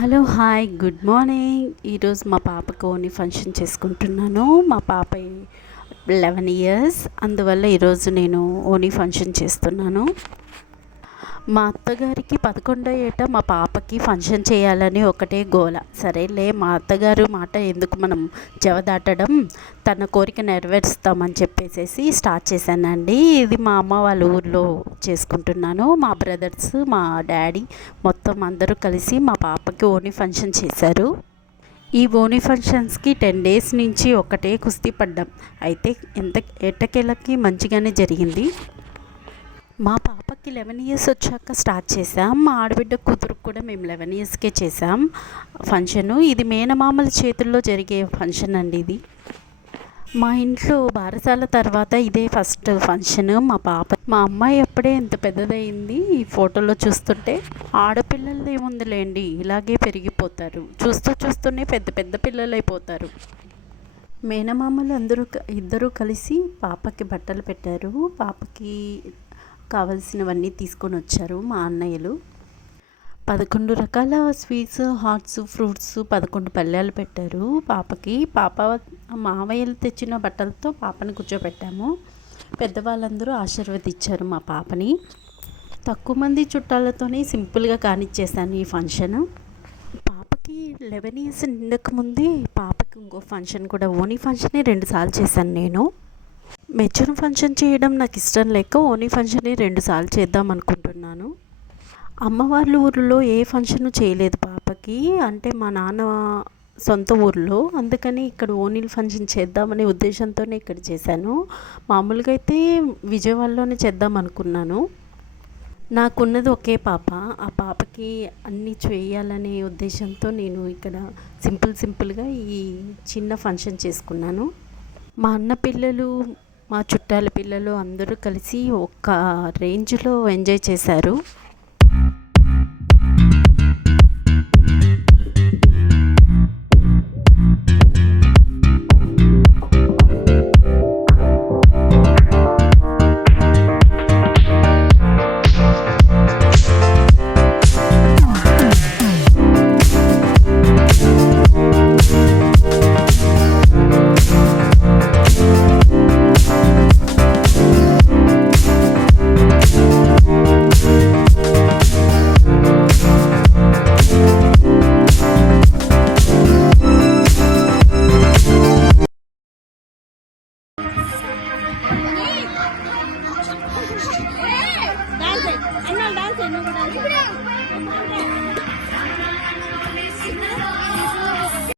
Hello hi good morning. ఈరోజు మా పాపకు ఓని ఫంక్షన్ చేసుకుంటున్నాను. మా పాప లెవెన్ ఇయర్స్. అందువల్ల ఈరోజు నేను ఓని ఫంక్షన్ చేస్తున్నాను. మా అత్తగారికి పదకొండో ఏట మా పాపకి ఫంక్షన్ చేయాలని ఒకటే గోల. సరేలే మా అత్తగారు మాట ఎందుకు మనం జవదాటడం? తన కోరిక నెరవేరుస్తామని చెప్పేసి స్టార్ట్ చేశానండి. ఇది మా అమ్మ వాళ్ళ ఊర్లో చేసుకుంటున్నాను. మా బ్రదర్స్ మా డాడీ మొత్తం అందరూ కలిసి మా పాపకి ఓని ఫంక్షన్ చేశారు. ఈ ఓని ఫంక్షన్స్కి టెన్ డేస్ నుంచి ఒకటే కుస్తీ పడ్డాం. అయితే ఎంత ఎట్టకేళ్ళకి మంచిగానే జరిగింది. మా పాపకి లెవెన్ ఇయర్స్ వచ్చాక స్టార్ట్ చేసాం మా ఆడబిడ్డ కూతురుకు కూడా మేము లెవెన్ ఇయర్స్కే చేసాం ఫంక్షను ఇది మేనమామల చేతుల్లో జరిగే ఫంక్షన్ అండి ఇది. మా ఇంట్లో బారసాల తర్వాత ఇదే ఫస్ట్ ఫంక్షన్ మా పాప మా అమ్మాయి అప్పుడే ఎంత పెద్దదయింది ఈ ఫోటోలో చూస్తుంటే ఆడపిల్లలు ఏముందిలేండి ఇలాగే పెరిగిపోతారు. చూస్తూ చూస్తూనే పెద్ద పెద్ద పిల్లలు అయిపోతారు మేనమామలు అందరూ ఇద్దరూ కలిసి పాపకి బట్టలు పెట్టారు. పాపకి కావలసినవన్నీ తీసుకొని వచ్చారు మా అన్నయ్యలు. పదకొండు రకాల స్వీట్స్ హాట్స్ ఫ్రూట్స్ పదకొండు పళ్ళాలు పెట్టారు పాపకి. పాప మావయ్యలు తెచ్చిన బట్టలతో పాపని కూర్చోబెట్టాము. పెద్దవాళ్ళందరూ ఆశీర్వదించారు మా పాపని. తక్కువ మంది చుట్టాలతోనే సింపుల్గా కానిచ్చేసాను ఈ ఫంక్షన్. పాపకి లెవెన్ ఇయర్స్ నిండకముందే పాపకి ఇంకో ఫంక్షన్ కూడా ఓనీ ఫంక్షనే రెండుసార్లు చేశాను నేను. మెచ్యూర్ ఫంక్షన్ చేయడం నాకు ఇష్టం లేక ఓనీ ఫంక్షనే రెండుసార్లు చేద్దాం అనుకుంటున్నాను అమ్మవార్ల ఊరిలో ఏ ఫంక్షన్ చేయలేదు పాపకి. అంటే మా నాన్న సొంత ఊర్లో. అందుకని ఇక్కడ ఓనీల్ ఫంక్షన్ చేద్దామనే ఉద్దేశంతోనే ఇక్కడ చేశాను. మామూలుగా అయితే విజయవాడలోనే చేద్దాం అనుకున్నాను నాకున్నది ఒకే పాప. ఆ పాపకి అన్నీ చేయాలనే ఉద్దేశంతో నేను ఇక్కడ సింపుల్ సింపుల్గా ఈ చిన్న ఫంక్షన్ చేసుకున్నాను. మా అన్న పిల్లలు మా చుట్టాల పిల్లలు అందరూ కలిసి ఒక రేంజ్లో ఎంజాయ్ చేశారు. Thank you.